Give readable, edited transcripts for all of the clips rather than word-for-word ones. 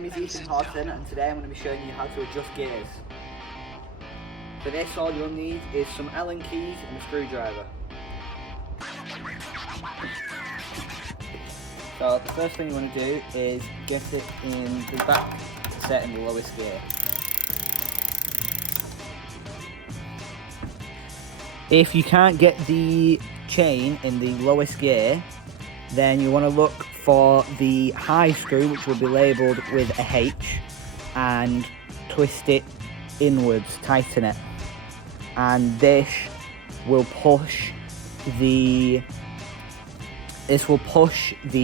name is Ethan Horton and today I'm going to be showing you how to adjust gears. For this all you'll need is some Allen keys and a screwdriver. So the first thing you want to do is get it in the back set in the lowest gear. If you can't get the chain in the lowest gear, then you want to look for the high screw, which will be labelled with a H, and twist it inwards, tighten it, and this will push the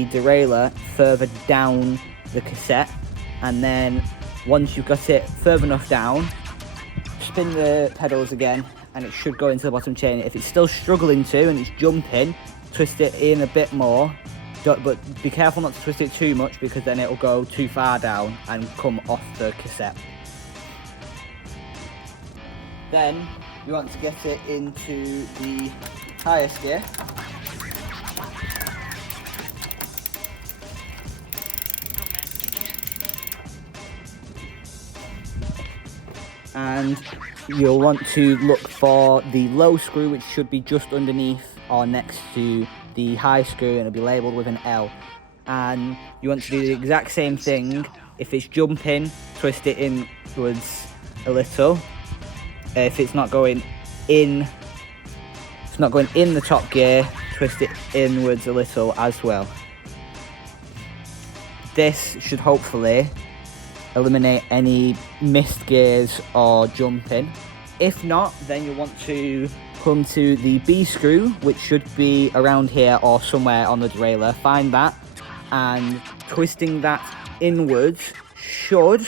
derailleur further down the cassette. And then once you've got it further enough down, spin the pedals again and it should go into the bottom chain. If it's still struggling to and it's jumping, twist it in a bit more, but be careful not to twist it too much because then it'll go too far down and come off the cassette. Then you want to get it into the highest gear. And you'll want to look for the low screw, which should be just underneath or next to the high screw, and it'll be labelled with an L. And you want to do the exact same thing. If it's jumping, twist it inwards a little. If it's not going in, the top gear, twist it inwards a little as well. This should hopefully eliminate any missed gears or jumping. If not, then you want to come to the B screw, which should be around here or somewhere on the derailleur. Find that, and twisting that inwards should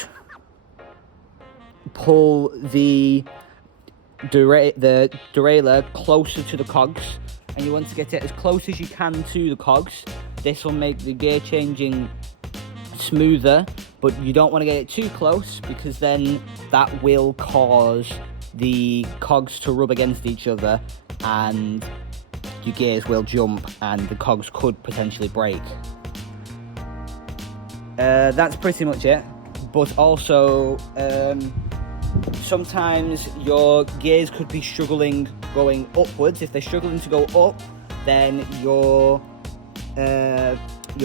pull the derailleur closer to the cogs, and you want to get it as close as you can to the cogs. This will make the gear changing smoother, but you don't want to get it too close because then that will cause the cogs to rub against each other and your gears will jump and the cogs could potentially break. That's pretty much it, but also sometimes your gears could be struggling going upwards. If they're struggling to go up, then your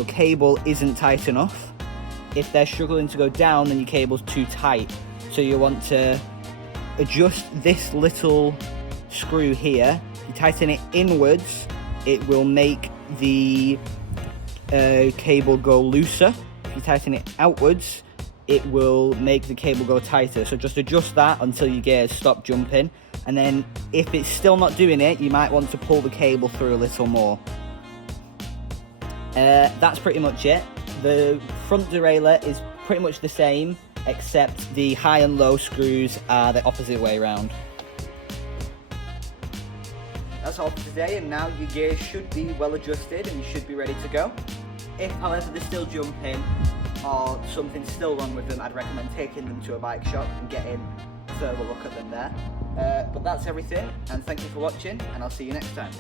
cable isn't tight enough. If they're struggling to go down, then your cable's too tight. So you want to adjust this little screw here. You tighten it inwards, it will make the cable go looser. If you tighten it outwards, it will make the cable go tighter. So just adjust that until your gears stop jumping. And then if it's still not doing it, you might want to pull the cable through a little more. That's pretty much it. The front derailleur is pretty much the same, except the high and low screws are the opposite way around. That's all for today, and now your gears should be well adjusted and you should be ready to go. If, however, they're still jumping or something's still wrong with them, I'd recommend taking them to a bike shop and getting a further look at them there. But that's everything, and thank you for watching, and I'll see you next time.